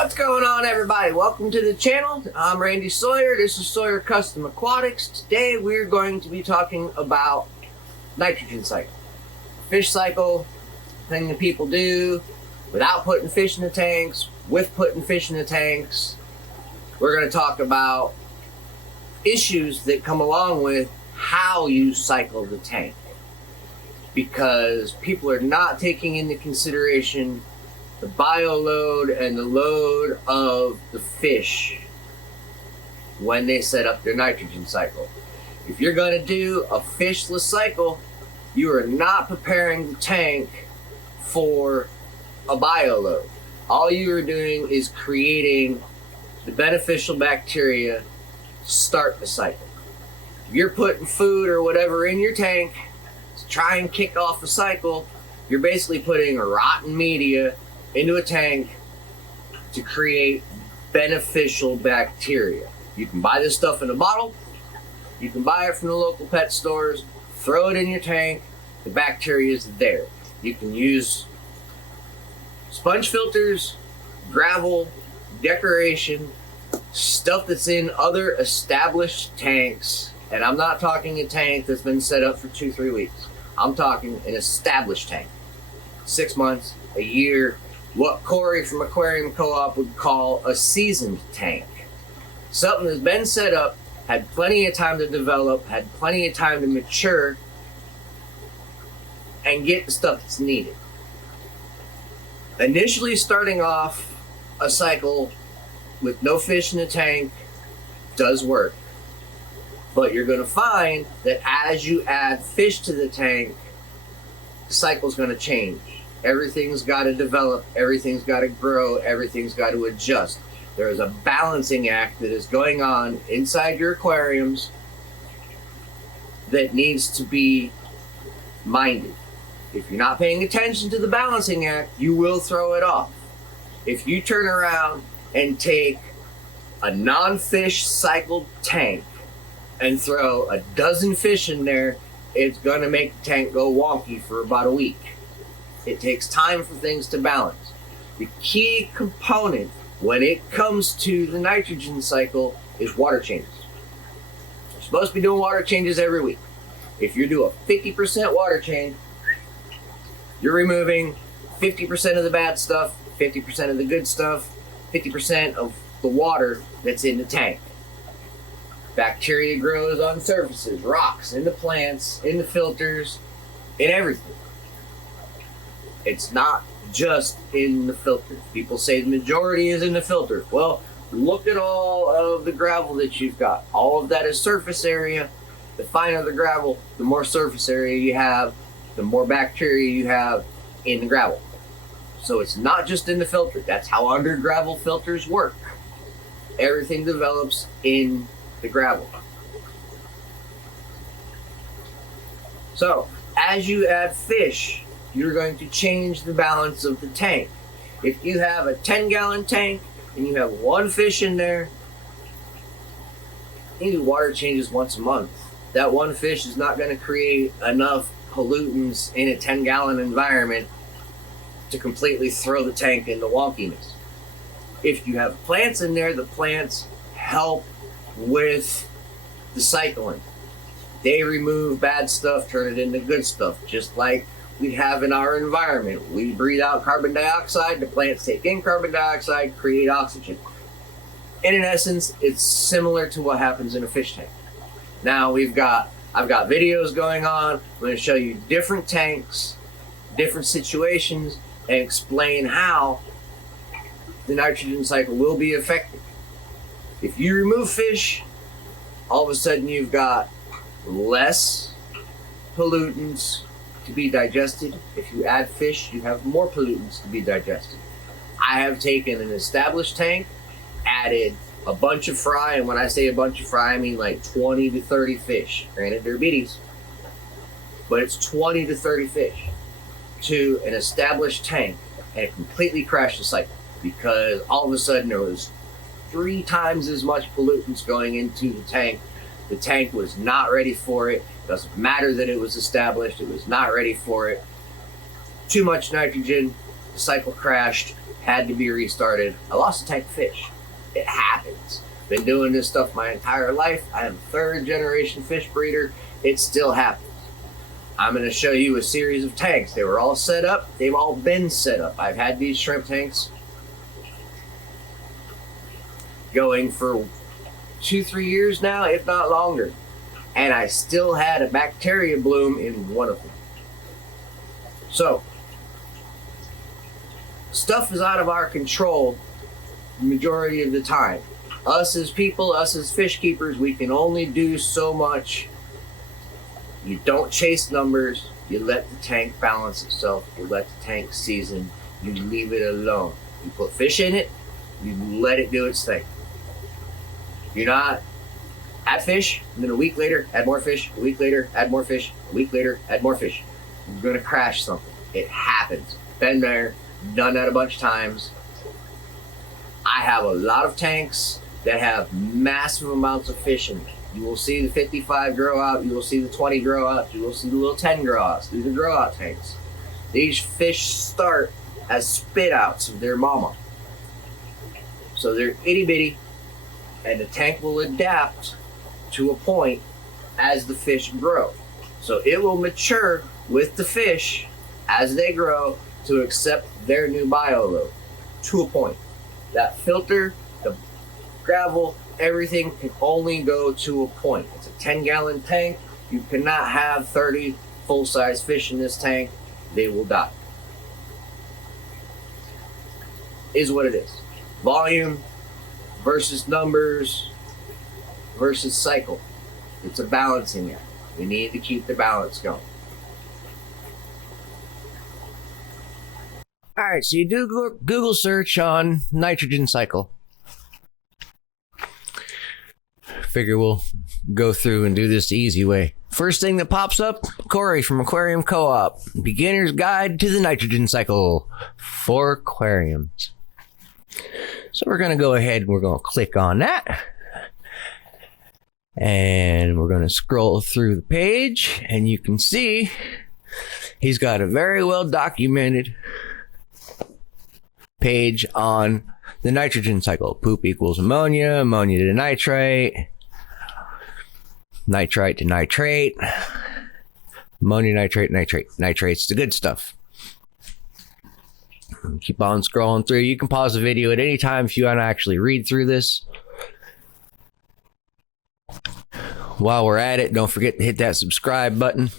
What's going on, everybody? Welcome to the channel. I'm Randy Sawyer. This is Sawyer Custom Aquatics. Today we're going to be talking about nitrogen cycle. Fish cycle, thing that people do without putting fish in the tanks, with putting fish in the tanks. We're going to talk about issues that come along with how you cycle the tank, because people are not taking into consideration the bio load and the load of the fish when they set up their nitrogen cycle. If you're going to do a fishless cycle, you are not preparing the tank for a bio load. All you are doing is creating the beneficial bacteria to start the cycle. If you're putting food or whatever in your tank to try and kick off the cycle, you're basically putting rotten media into a tank to create beneficial bacteria. You can buy this stuff in a bottle, you can buy it from the local pet stores, throw it in your tank, the bacteria is there. You can use sponge filters, gravel, decoration, stuff that's in other established tanks, and I'm not talking a tank that's been set up for 2-3 weeks. I'm talking an established tank. 6 months, a year, what Corey from Aquarium Co-op would call a seasoned tank. Something that's been set up, had plenty of time to develop, had plenty of time to mature, and get the stuff that's needed. Initially starting off a cycle with no fish in the tank does work. But you're going to find that as you add fish to the tank, the cycle's going to change. Everything's got to develop, everything's got to grow, everything's got to adjust. There is a balancing act that is going on inside your aquariums that needs to be minded. If you're not paying attention to the balancing act, you will throw it off. If you turn around and take a non-fish cycled tank and throw a dozen fish in there, it's going to make the tank go wonky for about a week. It takes time for things to balance. The key component when it comes to the nitrogen cycle is water changes. You're supposed to be doing water changes every week. If you do a 50% water change, you're removing 50% of the bad stuff, 50% of the good stuff, 50% of the water that's in the tank. Bacteria grows on surfaces, rocks, in the plants, in the filters, in everything. It's not just in the filters. People say the majority is in the filters. Well, look at all of the gravel that you've got. All of that is surface area. The finer the gravel, the more surface area you have, the more bacteria you have in the gravel. So it's not just in the filter. That's how under gravel filters work. Everything develops in the gravel. So as you add fish, you're going to change the balance of the tank. If you have a 10-gallon tank and you have one fish in there, you do water changes once a month. That one fish is not going to create enough pollutants in a 10-gallon environment to completely throw the tank into wonkiness. If you have plants in there, the plants help with the cycling. They remove bad stuff, turn it into good stuff, just like we have in our environment. We breathe out carbon dioxide, the plants take in carbon dioxide, create oxygen. And in essence, it's similar to what happens in a fish tank. Now I've got videos going on. I'm going to show you different tanks, different situations, and explain how the nitrogen cycle will be affected. If you remove fish, all of a sudden you've got less pollutants to be digested. If you add fish, you have more pollutants to be digested. I have taken an established tank, added a bunch of fry, and when I say a bunch of fry, I mean like 20 to 30 fish. Granted, they're beaties, but it's 20 to 30 fish to an established tank, and it completely crashed the cycle because all of a sudden there was 3 times as much pollutants going into the tank. The tank was not ready for it. Doesn't matter that it was established, it was not ready for it. Too much nitrogen, the cycle crashed, had to be restarted. I lost a tank of fish. It happens. Been doing this stuff my entire life. I am a third generation fish breeder. It still happens. I'm going to show you a series of tanks. They were all set up. They've all been set up. I've had these shrimp tanks going for 2-3 years now, if not longer. And I still had a bacteria bloom in one of them. So, stuff is out of our control the majority of the time. Us as people, us as fish keepers, we can only do so much. You don't chase numbers. You let the tank balance itself. You let the tank season. You leave it alone. You put fish in it. You let it do its thing. You're not add fish, and then a week later, add more fish. A week later, add more fish. A week later, add more fish. You're going to crash something. It happens. Been there. Done that a bunch of times. I have a lot of tanks that have massive amounts of fish in them. You will see the 55 grow out, you will see the 20 grow out, you will see the little 10 grow outs. These are grow out tanks. These fish start as spit outs of their mama. So they're itty bitty, and the tank will adapt to a point as the fish grow. So it will mature with the fish as they grow to accept their new bioload to a point. That filter, the gravel, everything can only go to a point. It's a 10-gallon tank. You cannot have 30 full-size fish in this tank. They will die. Is what it is. Volume versus numbers versus cycle. It's a balancing act. We need to keep the balance going. All right, so you do Google search on nitrogen cycle. Figure we'll go through and do this the easy way. First thing that pops up, Corey from Aquarium Co-op. Beginner's Guide to the Nitrogen Cycle for Aquariums. So we're going to go ahead and we're going to click on that. And we're going to scroll through the page. And you can see he's got a very well documented page on the nitrogen cycle. Poop equals ammonia, ammonia to nitrate, nitrite to nitrate, ammonia, nitrate, nitrate. Nitrate's the good stuff. Keep on scrolling through. You can pause the video at any time if you want to actually read through this. While we're at it, don't forget to hit that subscribe button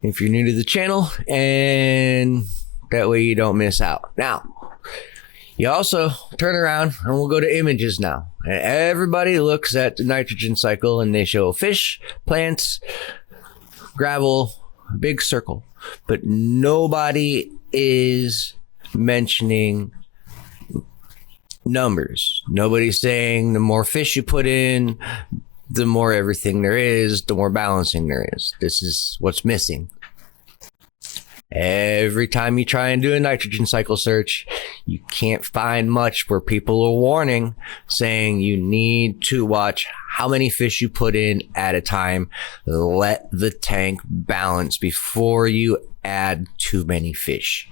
if you're new to the channel, and that way you don't miss out. Now, you also turn around and we'll go to images now. And everybody looks at the nitrogen cycle and they show fish, plants, gravel, a big circle. But nobody is mentioning numbers. Nobody's saying the more fish you put in, the more everything there is, the more balancing there is. This is what's missing. Every time you try and do a nitrogen cycle search, you can't find much where people are warning, saying you need to watch how many fish you put in at a time. Let the tank balance before you add too many fish.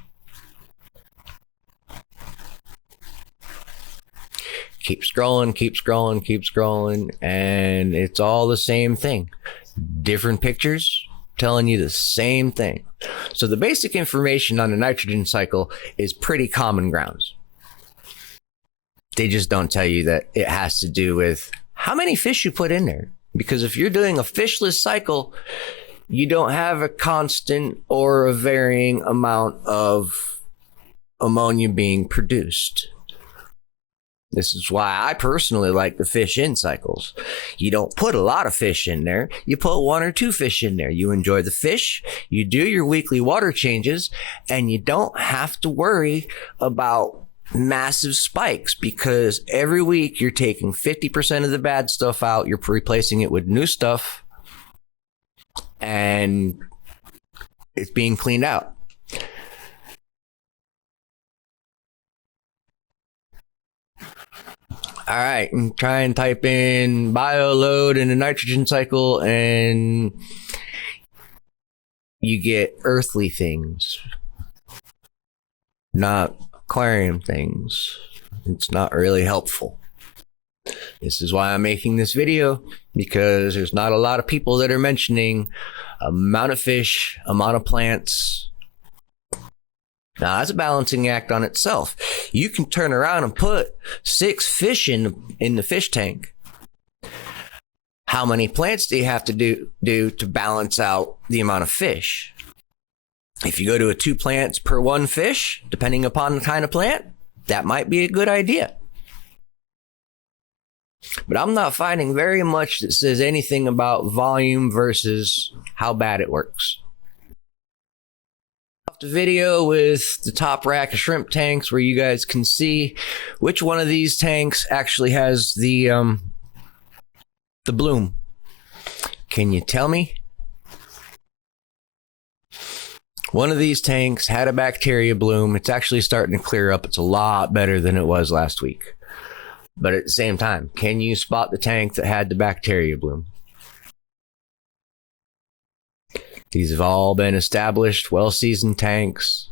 Keep scrolling, keep scrolling, keep scrolling, and it's all the same thing. Different pictures telling you the same thing. So the basic information on the nitrogen cycle is pretty common grounds. They just don't tell you that it has to do with how many fish you put in there. Because if you're doing a fishless cycle, you don't have a constant or a varying amount of ammonia being produced. This is why I personally like the fish in cycles. You don't put a lot of fish in there. You put 1 or 2 fish in there. You enjoy the fish. You do your weekly water changes, and you don't have to worry about massive spikes, because every week you're taking 50% of the bad stuff out. You're replacing it with new stuff, and it's being cleaned out. All right, and try and type in bioload in the nitrogen cycle, and you get earthly things. not aquarium things. It's not really helpful. This is why I'm making this video, because there's not a lot of people that are mentioning amount of fish, amount of plants. Now that's a balancing act on itself. You can turn around and put 6 fish in the fish tank. How many plants do you have to do to balance out the amount of fish? If you go to a 2 plants per 1 fish, depending upon the kind of plant, that might be a good idea. But I'm not finding very much that says anything about volume versus how bad it works. The video with the top rack of shrimp tanks where you guys can see which one of these tanks actually has the bloom. Can you tell me? One of these tanks had a bacteria bloom. It's actually starting to clear up. It's a lot better than it was last week. But at the same time, can you spot the tank that had the bacteria bloom? These have all been established, well-seasoned tanks.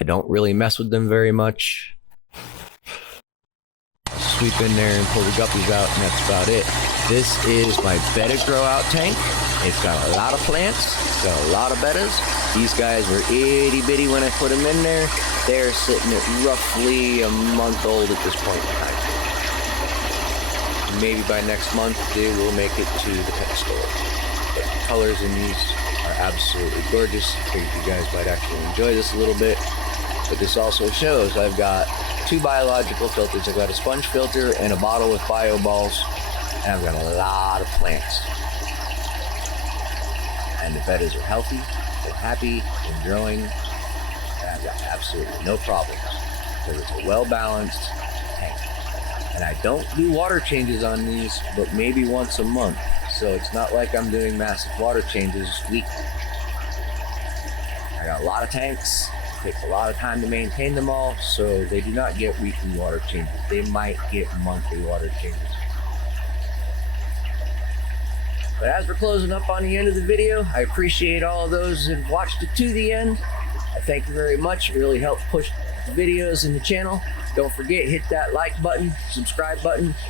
I don't really mess with them very much. Sweep in there and pull the guppies out, and that's about it. This is my bedded grow out tank. It's got a lot of plants, it's got a lot of bettas. These guys were itty bitty when I put them in there. They're sitting at roughly a month old at this point in time. Maybe by next month they will make it to the pet store. But the colors in these are absolutely gorgeous. I think you guys might actually enjoy this a little bit. But this also shows I've got 2 biological filters. I've got a sponge filter and a bottle with bio balls. And I've got a lot of plants. And the bettas are healthy, they're happy, they're growing. And I've got absolutely no problems. Because it's a well-balanced tank. And I don't do water changes on these, but maybe once a month. So it's not like I'm doing massive water changes weekly. I got a lot of tanks. It takes a lot of time to maintain them all, so they do not get weekly water changes. They might get monthly water changes. But as we're closing up on the end of the video, I appreciate all of those that have watched it to the end. I thank you very much. It really helps push the videos in the channel. Don't forget, hit that like button, subscribe button.